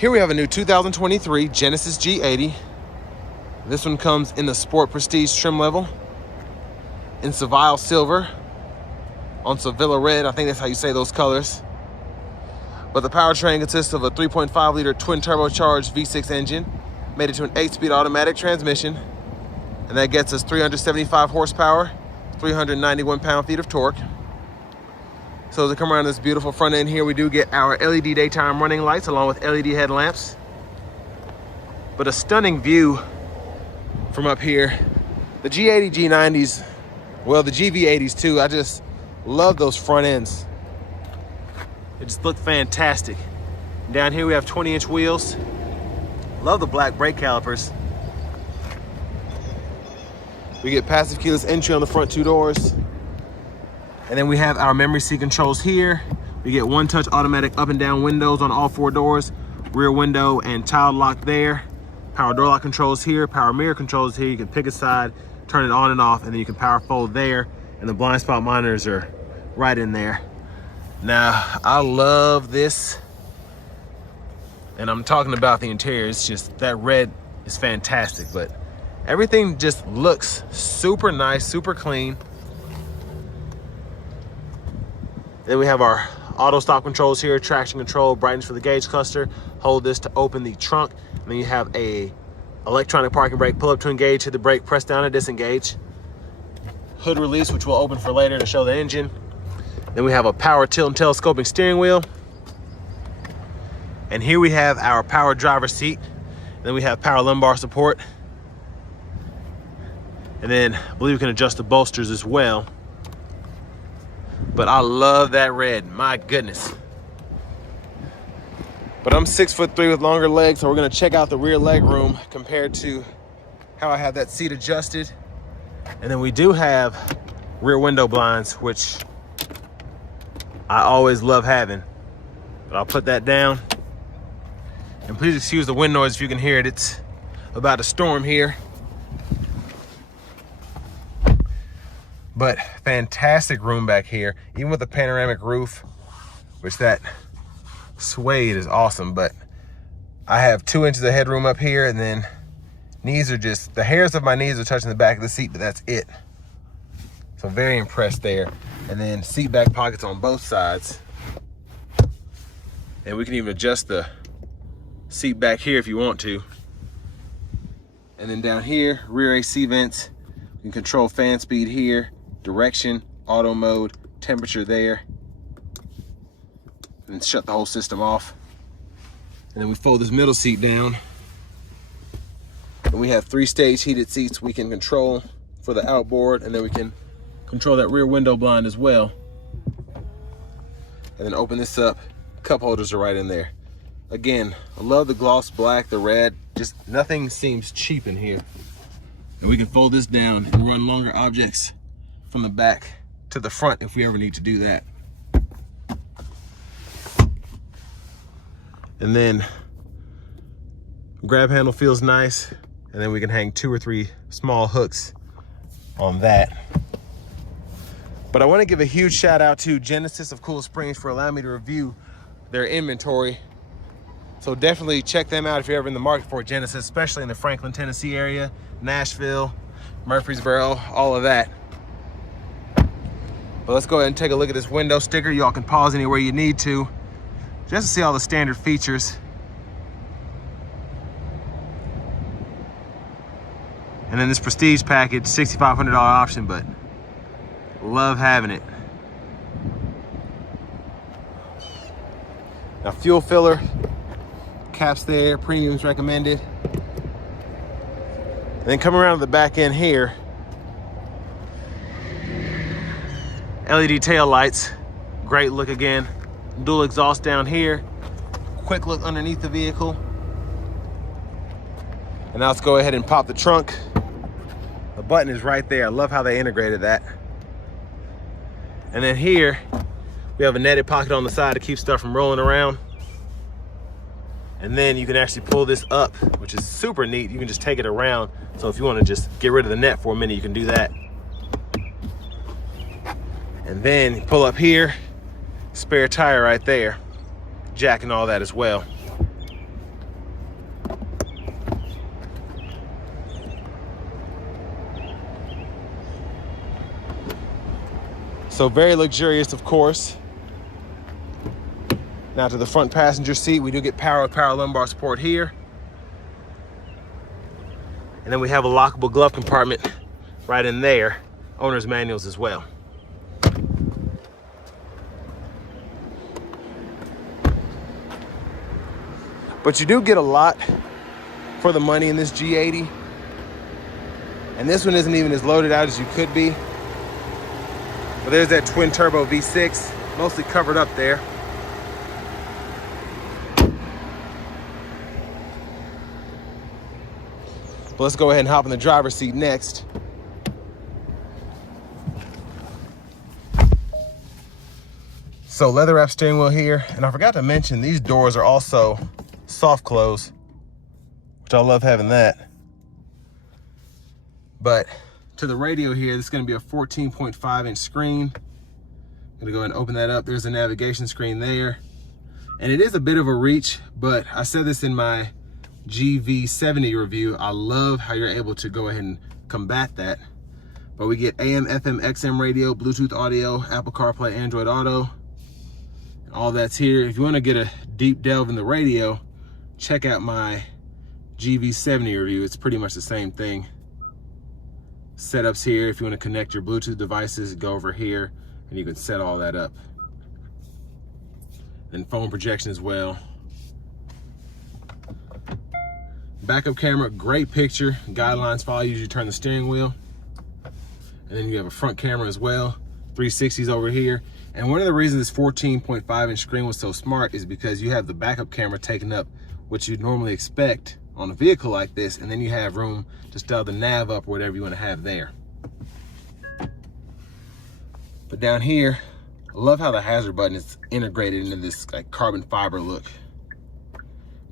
Here we have a new 2023 Genesis G80. This one comes in the Sport Prestige trim level in Seville Silver on Sevilla Red. I think that's how you say those colors. But the powertrain consists of a 3.5 liter twin turbocharged V6 engine, made it to an 8-speed automatic transmission. And that gets us 375 horsepower, 391 pound-feet of torque. So as we come around this beautiful front end here, we do get our LED daytime running lights along with LED headlamps. But a stunning view from up here. The G80, G90s, well, the GV80s too, I just love those front ends. They just look fantastic. Down here we have 20-inch wheels. Love the black brake calipers. We get passive keyless entry on the front two doors. And then we have our memory seat controls here. We get one-touch automatic up and down windows on all four doors, rear window and child lock there. Power door lock controls here, power mirror controls here. You can pick a side, turn it on and off, and then you can power fold there. And the blind spot monitors are right in there. Now, I love this. And I'm talking about the interior. It's just, that red is fantastic, but everything just looks super nice, super clean. Then we have our auto stop controls here, traction control, brightness for the gauge cluster. Hold this to open the trunk. And then you have a electronic parking brake, pull up to engage, hit the brake, press down to disengage. Hood release, which we'll open for later to show the engine. Then we have a power tilt and telescoping steering wheel. And here we have our power driver seat. Then we have power lumbar support. And then I believe we can adjust the bolsters as well. But I love that red, my goodness. But I'm 6'3" with longer legs, so we're gonna check out the rear leg room compared to how I have that seat adjusted. And then we do have rear window blinds, which I always love having. But I'll put that down. And please excuse the wind noise if you can hear it. It's about to storm here. But fantastic room back here, even with the panoramic roof, which that suede is awesome. But I have 2 inches of headroom up here, and then knees are just, the hairs of my knees are touching the back of the seat, but that's it. So very impressed there. And then seat back pockets on both sides. And we can even adjust the seat back here if you want to. And then down here, rear AC vents. You can control fan speed here, direction, auto mode, temperature there. And then shut the whole system off. And then we fold this middle seat down. And we have 3-stage heated seats we can control for the outboard, and then we can control that rear window blind as well. And then open this up, cup holders are right in there. Again, I love the gloss black, the red, just nothing seems cheap in here. And we can fold this down and run longer objects from the back to the front if we ever need to do that. And then grab handle feels nice. And then we can hang 2 or 3 small hooks on that. But I want to give a huge shout out to Genesis of Cool Springs for allowing me to review their inventory. So definitely check them out if you're ever in the market for a Genesis, especially in the Franklin, Tennessee area, Nashville, Murfreesboro, all of that. But let's go ahead and take a look at this window sticker. Y'all can pause anywhere you need to, just to see all the standard features. And then this Prestige package, $6,500 option, but love having it. Now fuel filler, caps there, premiums recommended. And then come around to the back end here. LED tail lights, great look again. Dual exhaust down here. Quick look underneath the vehicle. And now let's go ahead and pop the trunk. The button is right there. I love how they integrated that. And then here, we have a netted pocket on the side to keep stuff from rolling around. And then you can actually pull this up, which is super neat. You can just take it around. So if you want to just get rid of the net for a minute, you can do that. And then you pull up here, spare tire right there, jack and all that as well. So very luxurious, of course. Now to the front passenger seat, we do get power lumbar support here. And then we have a lockable glove compartment right in there. Owner's manuals as well. But you do get a lot for the money in this G80. And this one isn't even as loaded out as you could be. But there's that twin turbo V6, mostly covered up there. But let's go ahead and hop in the driver's seat next. So leather wrap steering wheel here. And I forgot to mention, these doors are also soft close, which I love having that. But to the radio here, this is going to be a 14.5-inch screen. I'm going to go ahead and open that up. There's a navigation screen there. And it is a bit of a reach, but I said this in my GV70 review. I love how you're able to go ahead and combat that. But we get AM, FM, XM radio, Bluetooth audio, Apple CarPlay, Android Auto. And all that's here. If you want to get a deep delve in the radio, check out my GV70 review. It's pretty much the same thing. Setups here. If you want to connect your Bluetooth devices, go over here and you can set all that up. And phone projection as well. Backup camera, great picture. Guidelines follow you as you turn the steering wheel. And then you have a front camera as well. 360s over here. And one of the reasons this 14.5-inch screen was so smart is because you have the backup camera taking up what you'd normally expect on a vehicle like this, and then you have room to dial the nav up or whatever you want to have there. But down here, I love how the hazard button is integrated into this like carbon fiber look.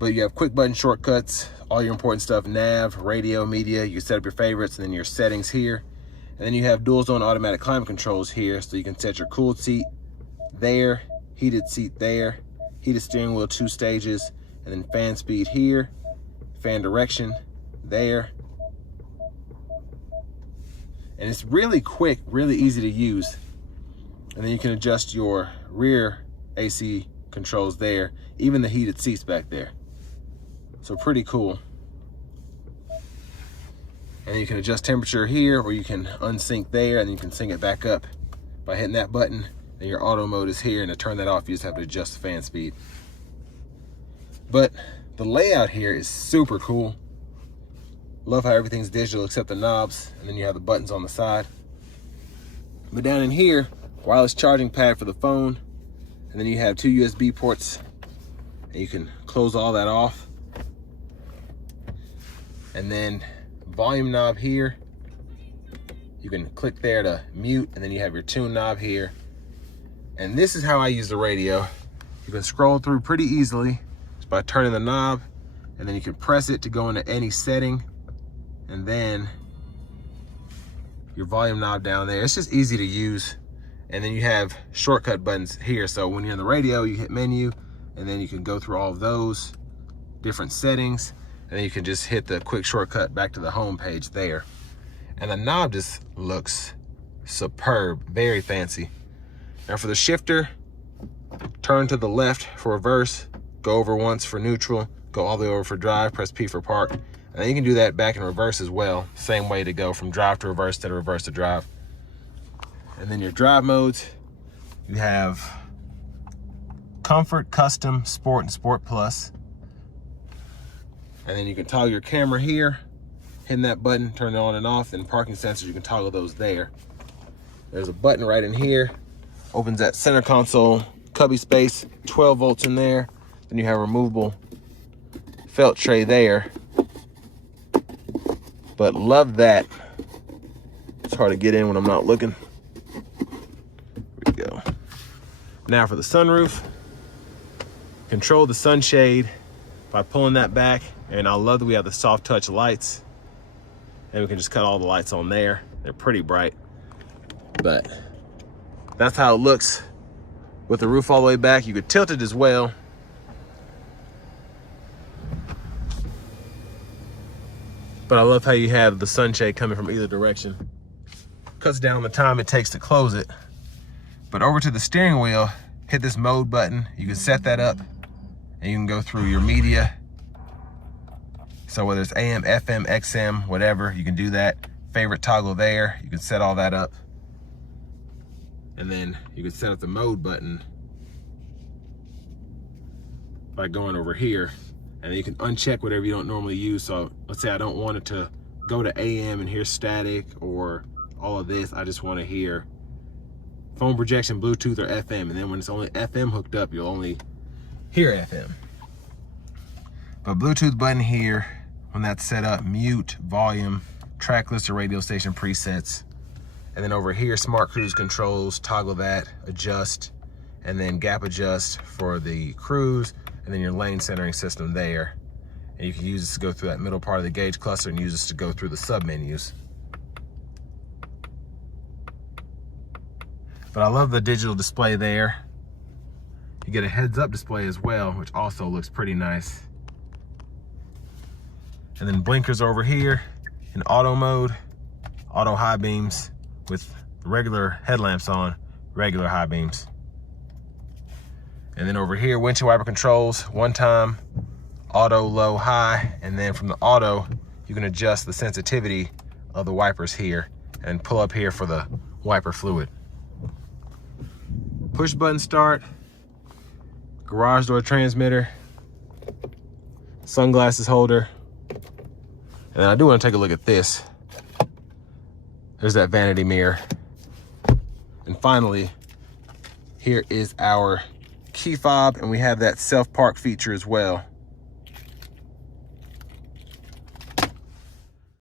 But you have quick button shortcuts, all your important stuff, nav, radio, media. You can set up your favorites and then your settings here. And then you have dual zone automatic climate controls here, so you can set your cooled seat there, heated seat there, heated steering wheel 2 stages, and then fan speed here, fan direction there. And it's really quick, really easy to use. And then you can adjust your rear AC controls there, even the heated seats back there. So pretty cool. And you can adjust temperature here, or you can unsync there, and you can sync it back up by hitting that button. Then your auto mode is here, and to turn that off, you just have to adjust the fan speed. But the layout here is super cool. Love how everything's digital except the knobs, and then you have the buttons on the side. But down in here, wireless charging pad for the phone, and then you have 2 USB ports, and you can close all that off. And then volume knob here, you can click there to mute, and then you have your tune knob here. And this is how I use the radio. You can scroll through pretty easily just by turning the knob, and then you can press it to go into any setting, and then your volume knob down there. It's just easy to use. And then you have shortcut buttons here. So when you're in the radio, you hit menu, and then you can go through all of those different settings, and then you can just hit the quick shortcut back to the home page there. And the knob just looks superb, very fancy. Now for the shifter, turn to the left for reverse, go over once for neutral, go all the way over for drive, press P for park. And then you can do that back in reverse as well. Same way to go from drive to reverse instead of reverse to drive. And then your drive modes, you have Comfort, Custom, Sport, and Sport Plus. And then you can toggle your camera here, hitting that button, turn it on and off. Then parking sensors, you can toggle those there. There's a button right in here, opens that center console cubby space, 12 volts in there. Then you have a removable felt tray there. But love that. It's hard to get in when I'm not looking. Here we go. Now for the sunroof, control the sunshade by pulling that back. And I love that we have the soft touch lights, and we can just cut all the lights on there. They're pretty bright, but that's how it looks with the roof all the way back. You could tilt it as well. But I love how you have the sunshade coming from either direction. Cuts down the time it takes to close it. But over to the steering wheel, hit this mode button. You can set that up and you can go through your media. So whether it's AM, FM, XM, whatever, you can do that. Favorite toggle there, you can set all that up. And then you can set up the mode button by going over here. And then you can uncheck whatever you don't normally use. So let's say I don't want it to go to AM and hear static or all of this. I just want to hear phone projection, Bluetooth, or FM. And then when it's only FM hooked up, you'll only hear FM. But Bluetooth button here, when that's set up, mute, volume, track list, or radio station presets. And then over here, smart cruise controls, toggle that, adjust, and then gap adjust for the cruise, and then your lane centering system there. And you can use this to go through that middle part of the gauge cluster and use this to go through the sub menus. But I love the digital display there. You get a heads up display as well, which also looks pretty nice. And then blinkers over here in auto mode, auto high beams with regular headlamps on, regular high beams. And then over here, windshield wiper controls, one time, auto, low, high, and then from the auto, you can adjust the sensitivity of the wipers here and pull up here for the wiper fluid. Push button start, garage door transmitter, sunglasses holder. And then I do want to take a look at this. There's that vanity mirror. And finally, here is our key fob, and we have that self-park feature as well.